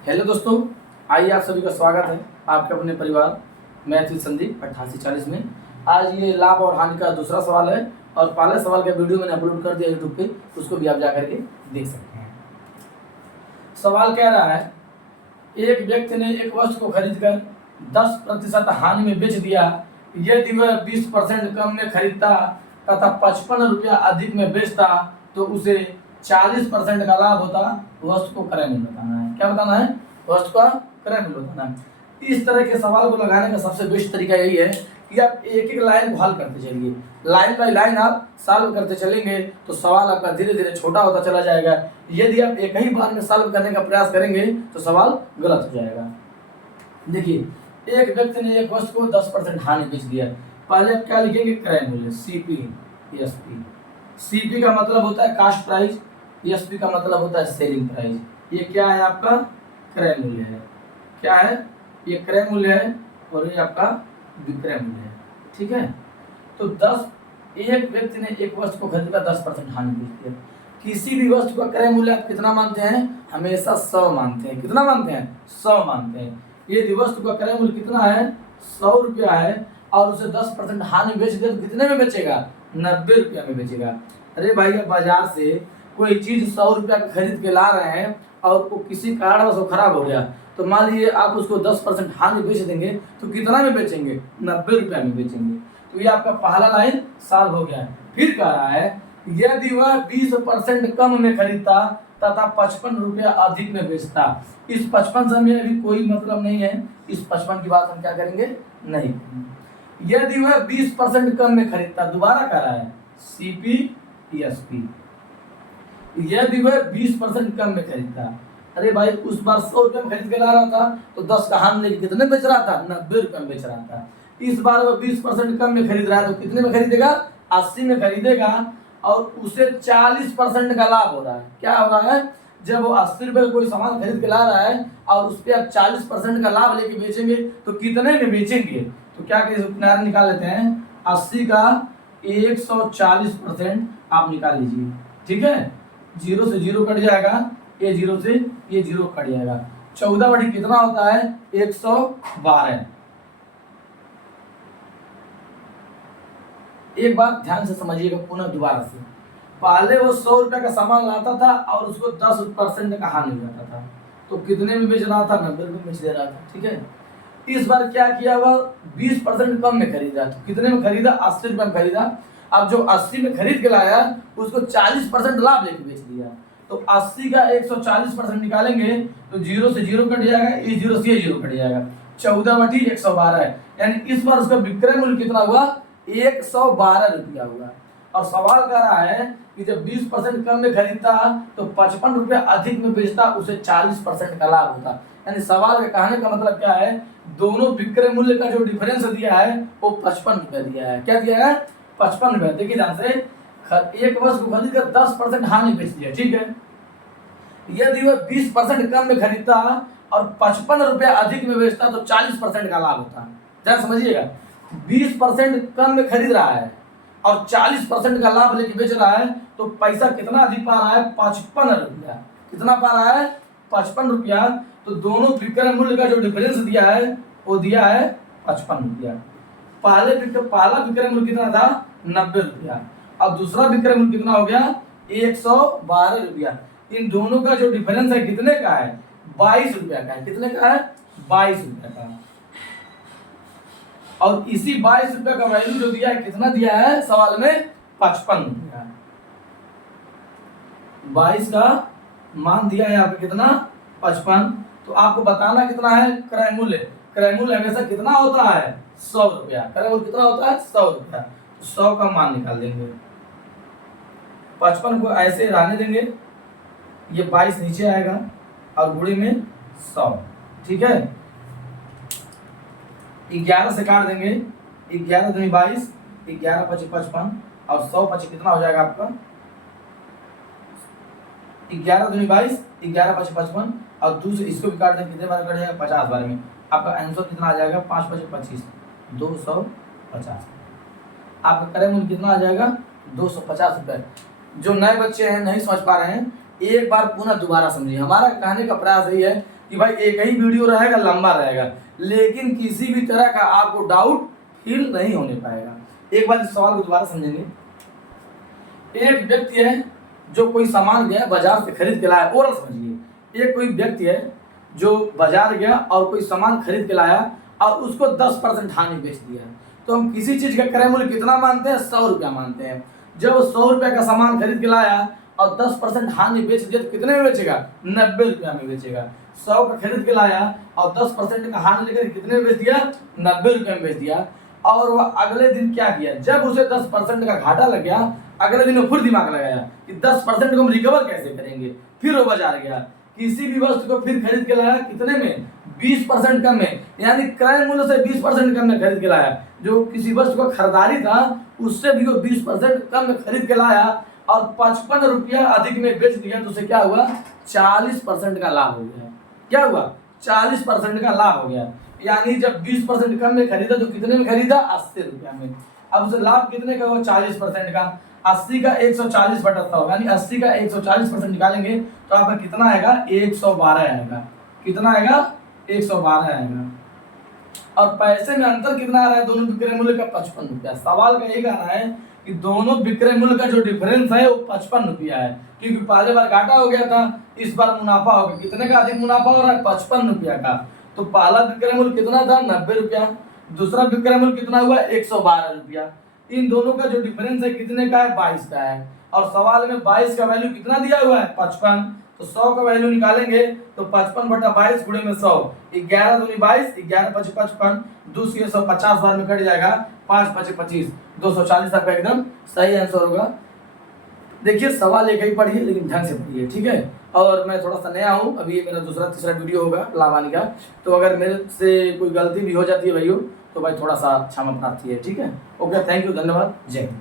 Hello दोस्तों, आइए आप सभी का स्वागत है आपके अपने परिवार मैथ विद संदीप 8840 में। आज ये लाभ और हानि का दूसरा सवाल है और पहले सवाल का वीडियो मैंने अपलोड कर दिया यूट्यूब पे, उसको भी आप जाकर के देख सकते हैं। सवाल कह रहा है, एक व्यक्ति ने एक वस्तु को खरीदकर 10% हानि में बेच दिया। यदि वह 20% कम में खरीदता तथा 55 रुपया अधिक में बेचता तो उसे 40% का लाभ होता। वस्तु को क्रय मूल्य बताना है। क्या बताना है? वस्तु का क्रय मूल्य बताना है। इस तरह के सवाल को लगाने का सबसे बेस्ट तरीका यही है कि आप एक एक लाइन को हल करते चलिए, लाइन बाय लाइन आप सॉल्व करते चलेंगे तो सवाल आपका धीरे धीरे छोटा होता चला जाएगा। यदि आप एक ही बार में सॉल्व करने का प्रयास करेंगे तो सवाल गलत हो जाएगा। देखिए, एक व्यक्ति ने एक वस्तु को 10% हानि बेच दिया। पहले आप क्या लिखेंगे? क्रय मूल्य, CP। CP का मतलब होता है कास्ट प्राइस, SP का मतलब होता है सेलिंग प्राइस। ये क्या है? आपका क्रय मूल्य है। क्या है? ये क्रय मूल्य है और ये आपका विक्रय मूल्य है। ठीक है, तो एक व्यक्ति ने एक वस्तु को खरीदा 10% हानि बेच दिया। किसी भी वस्तु का क्रय मूल्य आप कितना मानते हैं? हमेशा 100 मानते हैं। कितना मानते हैं? 100 मानते हैं। यदि वस्तु का क्रय मूल्य कितना है? 100 रुपया है और उसे 10% हानि बेच दिया तो कितने में बेचेगा? 90 रुपया में बेचेगा। अरे भाई, बाजार से कोई चीज 100 रुपया का खरीद के ला रहे हैं और वो किसी कारणवश वो खराब हो गया, तो मान लीजिए आप उसको 10% हानि बेच देंगे तो कितना में बेचेंगे? 90 रुपया में बेचेंगे। तो ये आपका पहला लाइन सॉल्व हो गया। फिर कह रहा है, यदि वह 20% कम में खरीदता तथा 55 रुपया अधिक में बेचता। इस 55 से हमें अभी कोई मतलब नहीं है, इस 55 की बात हम क्या करेंगे? नहीं। यदि वह 20% कम में खरीदता, दोबारा कह रहा है CP SP। यदि वह 20% कम में खरीदता, अरे भाई उस बार 100 रुपये में खरीद के ला रहा था तो 10 का हानि लेके कितने बेच रहा था? 90 रुपये में बेच रहा था। इस बार वह 20% कम में खरीद रहा है तो कितने में खरीदेगा? 80 में खरीदेगा और उसे 40% का लाभ हो रहा है। क्या हो रहा है? जब वो 80 रुपये का कोई सामान खरीद के ला रहा है और उस पर आप 40% का लाभ लेके बेचेंगे तो कितने में बेचेंगे? तो क्या किनारे निकाल लेते हैं, 80 का 140% आप निकाल लीजिए। ठीक है, 0 से 0 कट जाएगा, ये 0 से ये 0 कट जाएगा। 14 बटी कितना होता है? 112। एक बात ध्यान से समझिएगा पुनः दोबारा से। पहले वो 100 रुपया का सामान लाता था और उसको 10% का हानि हो जाता था तो कितने में बेच रहा था? 90 रुपये में बेच दे रहा था। ठीक है, इस बार क्या किया? वह 20% कम में खरीदा तो कितने में खरीदा? 80 रुपये में खरीदा। अब जो 80 में खरीद के लाया उसको 40% लाभ लेके बेच दिया। तो 80 का 140% निकालेंगे तो 0 से 0 कट जाएगा, ये 0 से ये 0 कट जाएगा। 14 बटी 112 है, यानी इस बार उसका विक्रय मूल्य कितना हुआ? 112 रुपया हुआ। और सवाल कर रहा है कि जब 20% कम में खरीदता तो 55 रुपया अधिक में बेचता, उसे 40% का लाभ होता। यानी सवाल का कहने का मतलब क्या है? दोनों विक्रय मूल्य का जो डिफरेंस दिया है वो 55 रुपया दिया है। क्या दिया है? 55 रुपया। देखिए ध्यान से, एक वस्तु को खरीद कर 10% हानि बेच दिया। ठीक है, यदि वह 20% कम में खरीदता और 55 रुपया अधिक में बेचता तो 40% का लाभ होता। ध्यान समझिएगा, 20% कम में खरीद रहा है और 40% का लाभ लेके बेच रहा है तो पैसा कितना अधिक पा रहा है? 55 रुपया। कितना पा रहा है? 55 रुपया। तो दोनों विक्रय मूल्य का जो डिफरेंस दिया है वो दिया है 55 रुपया। पहला विक्रय मूल्य कितना था? 90 रुपया। अब दूसरा विक्रय मूल्य कितना हो गया? 112 रुपया। इन दोनों का जो डिफरेंस है कितने का है? 22 रुपया का है। कितने का है? 22 रुपया का। और इसी 22 रुपया का वैल्यू जो दिया है, कितना दिया है सवाल में? 55 रुपया। 22 का मान दिया है आपको कितना? 55। तो आपको बताना कितना है क्रय मूल्य? क्रय मूल्य हमेशा कितना होता है? 100 रुपया। क्रय मूल्य कितना होता है? 100 रुपया। तो 100 का मान निकाल देंगे, 55 को ऐसे रहने देंगे, ये 22 नीचे आएगा और गुणे में 100। ठीक है, 11 से काट देंगे, 11 दूनी 22, 11 पची 55 और 100 पची कितना हो जाएगा आपका? 11 दूनी 22, 11 पची 55 और दूसरे इसको भी काट देंगे, कितने बार कट जाएगा? 50 बार में। आपका आंसर कितना आ जाएगा? 5 पची 25, 250। आपका क्रय मूल्य कितना आ जाएगा? 250 रुपये। जो नए बच्चे हैं नहीं समझ पा रहे हैं, एक बार पुनः दोबारा समझिए। हमारा कहने का प्रयास यही है कि भाई एक ही वीडियो रहेगा, लंबा रहेगा, लेकिन किसी भी तरह का आपको डाउट फील नहीं होने पाएगा। एक बार इस सवाल को दोबारा समझेंगे। एक व्यक्ति है जो कोई सामान गया बाजार से खरीद के लाया, ओरल समझिए। एक कोई व्यक्ति है जो बाजार गया और कोई सामान खरीद के लाया और उसको 10% हानि बेच दिया। तो हम किसी चीज का क्रय मूल्य कितना मानते हैं? 100 रुपया मानते हैं। जब 100 रुपया का सामान खरीद के लाया और 10% हानि बेच दिया तो कितने में बेचेगा? 90 रुपया में बेचेगा। 100 का खरीद के लाया और 10% का हानि लेकर कितने में बेच दिया? 90 रुपये में बेच दिया। और वह अगले दिन क्या किया? जब उसे 10% का घाटा लग गया, अगले दिन वो फिर दिमाग लगाया कि 10% को हम रिकवर कैसे करेंगे। फिर वो बाजार गया, किसी भी वस्तु को फिर खरीद के लाया, कितने में? 20% कम में, यानी क्रय मूल्य से 20% कम में खरीद के लाया। जो किसी वस्तु का खरीदारी था उससे भी वो 20% कम में खरीद के लाया और 55 रुपया अधिक में बेच दिया। तो उसे क्या हुआ? 40% का लाभ हो गया। क्या हुआ? 40% का लाभ हो गया। यानी जब 20% कम में खरीदा तो कितने में खरीदा? 80 रुपया में। अब उसे लाभ कितने का हुआ? 40% का। 80 का 140 बटा 100, यानी 80 का 140% निकालेंगे तो आपका कितना आएगा? 112 आएगा। कितना आएगा? 112 आएगा। और पैसे में अंतर कितना आ रहा है दोनों विक्रय मूल्य का? 55 रुपया। सवाल का ये कहना है कि दोनों विक्रय मूल्य का जो डिफरेंस है वो 55 रुपया है, क्योंकि पहले बार घाटा हो गया था, इस बार मुनाफा हो गया। कितने का अधिक मुनाफा हो रहा है? 55 रुपया का। तो पहला विक्रय मूल्य कितना था? 90 रुपया। दूसरा विक्रय मूल्य कितना हुआ? 112 रुपया। इन दोनों का जो डिफरेंस है कितने का है? 22 का है। और सवाल में 22 का वैल्यू कितना दिया हुआ है? 55। तो 100 का वैल्यू निकालेंगे तो 55 बटा 22 गुणे में 100, 11 दूनी 22, 11 पचे 55, 2 से 150 बार में कट जाएगा, 5 पचे 25, 240 आपका एकदम सही आंसर होगा। देखिए सवाल एक ही पढ़िए लेकिन ढंग से पढ़िए, ठीक है। और मैं थोड़ा सा नया हूँ, अभी ये मेरा दूसरा तीसरा वीडियो होगा लावानी का, तो अगर मेरे से कोई गलती भी हो जाती है भाइयों तो भाई थोड़ा सा क्षमा प्रार्थी है, ठीक है। ओके, थैंक यू, धन्यवाद, जय हिंद।